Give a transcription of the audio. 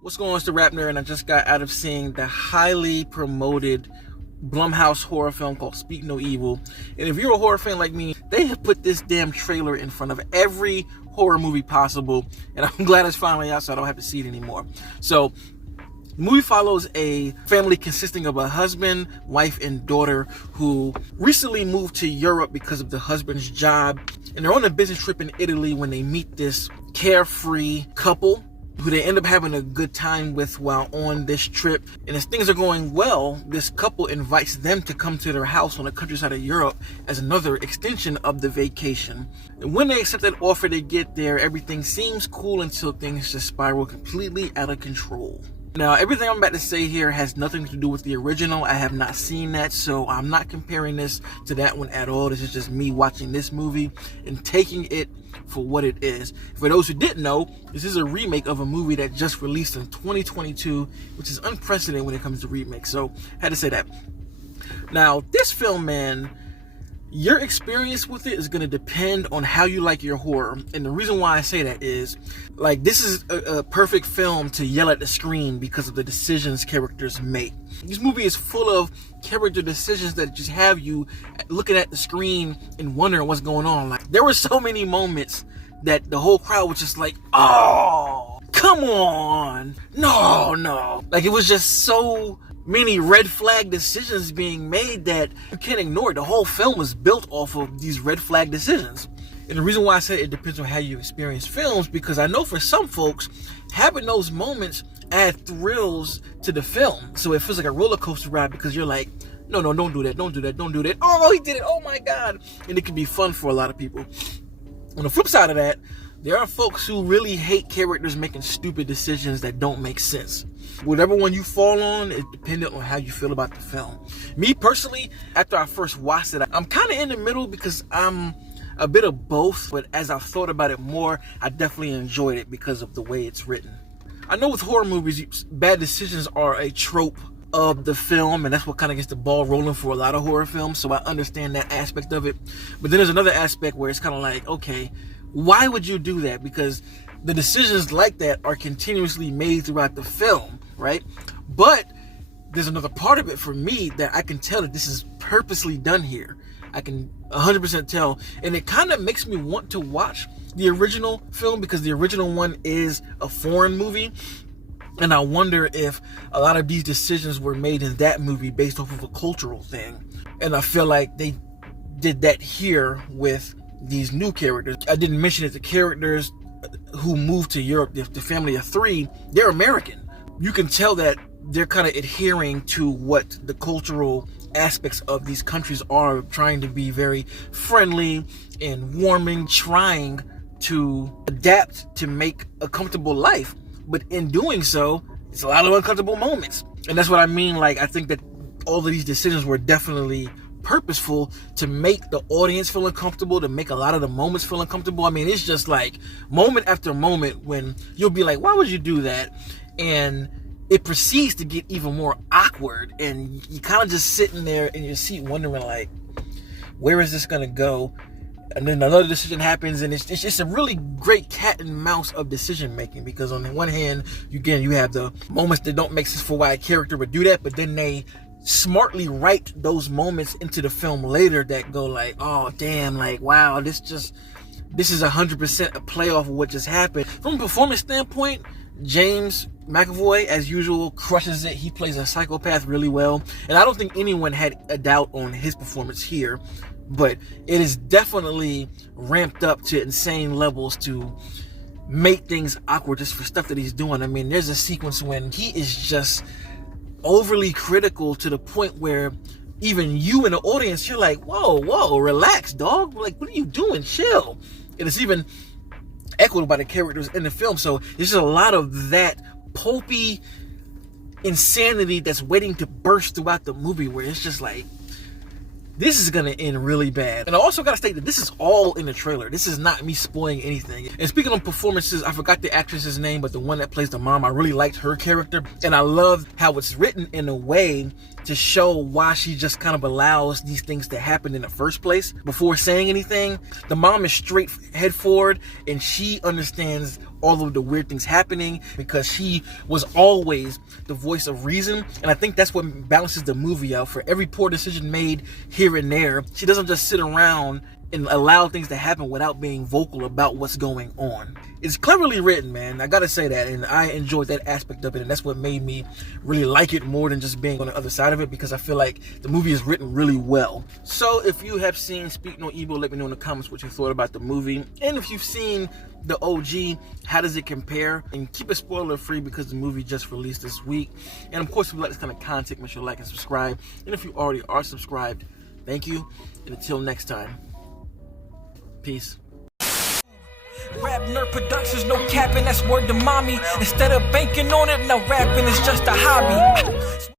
What's going on? It's the RapNerd, and I just got out of seeing the highly promoted Blumhouse horror film called Speak No Evil. And if you're a horror fan like me, they have put this damn trailer in front of every horror movie possible, and I'm glad it's finally out so I don't have to see it anymore. So, the movie follows a family consisting of a husband, wife, and daughter who recently moved to Europe because of the husband's job, and they're on a business trip in Italy when they meet this carefree couple who they end up having a good time with while on this trip. And as things are going well, this couple invites them to come to their house on the countryside of Europe as another extension of the vacation. And when they accept that offer, they get there, everything seems cool until things just spiral completely out of control. Now, everything I'm about to say here has nothing to do with the original. I have not seen that, so I'm not comparing this to that one at all. This is just me watching this movie and taking it for what it is. For those who didn't know, this is a remake of a movie that just released in 2022, which is unprecedented when it comes to remakes. So, I had to say that. Now, this film, man, your experience with it is going to depend on how you like your horror. And the reason why I say that is, like, this is a perfect film to yell at the screen because of the decisions characters make. This movie is full of character decisions that just have you looking at the screen and wondering what's going on. Like, there were so many moments that the whole crowd was just like, oh, come on, no. Like, it was just so many red flag decisions being made that you can't ignore it. The whole film was built off of these red flag decisions. And the reason why I say it depends on how you experience films, because I know for some folks, having those moments add thrills to the film. So it feels like a roller coaster ride because you're like, no, don't do that. Oh, he did it. Oh my God. And it can be fun for a lot of people. On the flip side of that, there are folks who really hate characters making stupid decisions that don't make sense. Whatever one you fall on, it dependent on how you feel about the film. Me personally, after I first watched it, I'm kind of in the middle because I'm a bit of both. But as I've thought about it more, I definitely enjoyed it because of the way it's written. I know with horror movies, bad decisions are a trope of the film, and that's what kind of gets the ball rolling for a lot of horror films. So I understand that aspect of it. But then there's another aspect where it's kind of like, okay, why would you do that? Because the decisions like that are continuously made throughout the film, right? But there's another part of it for me that I can tell that this is purposely done here. I can 100% tell. And it kind of makes me want to watch the original film because the original one is a foreign movie. And I wonder if a lot of these decisions were made in that movie based off of a cultural thing. And I feel like they did that here with these new characters. I didn't mention that the characters who moved to Europe, the family of three, they're American. You can tell that they're kind of adhering to what the cultural aspects of these countries are, trying to be very friendly and warming, trying to adapt to make a comfortable life. But in doing so, it's a lot of uncomfortable moments. And that's what I mean. Like, I think that all of these decisions were definitely purposeful to make the audience feel uncomfortable, to make a lot of the moments feel uncomfortable. I mean, it's just like moment after moment when you'll be like, why would you do that? And it proceeds to get even more awkward, and you kind of just sitting there in your seat wondering, like, where is this going to go? And then another decision happens, and it's just a really great cat and mouse of decision making, because on the one hand, you have the moments that don't make sense for why a character would do that, but then they smartly write those moments into the film later that go like, oh damn, like, wow, this is 100% a playoff of what just happened. From a performance standpoint, James McAvoy, as usual, crushes it. He plays a psychopath really well, and I don't think anyone had a doubt on his performance here, but it is definitely ramped up to insane levels to make things awkward just for stuff that he's doing. I mean, there's a sequence when he is just overly critical to the point where even you in the audience, you're like, whoa, relax, dog. Like, what are you doing? Chill. And it's even echoed by the characters in the film. So there's just a lot of that pulpy insanity that's waiting to burst throughout the movie, where it's just like, this is gonna end really bad. And I also gotta state that this is all in the trailer. This is not me spoiling anything. And speaking of performances, I forgot the actress's name, but the one that plays the mom, I really liked her character. And I love how it's written in a way to show why she just kind of allows these things to happen in the first place before saying anything. The mom is straight head forward, and she understands all of the weird things happening, because she was always the voice of reason. And I think that's what balances the movie out. For every poor decision made here and there, she doesn't just sit around and allow things to happen without being vocal about what's going on. It's cleverly written, man. I gotta say that, and I enjoyed that aspect of it, and that's what made me really like it more than just being on the other side of it, because I feel like the movie is written really well. So if you have seen Speak No Evil, let me know in the comments what you thought about the movie. And if you've seen the OG, how does it compare? And keep it spoiler free, because the movie just released this week. And of course, if you like this kind of content, make sure to like and subscribe. And if you already are subscribed, thank you. And until next time, peace. RapNerd Productions, no capping, that's word to mommy. Instead of banking on it, now rapping is just a hobby.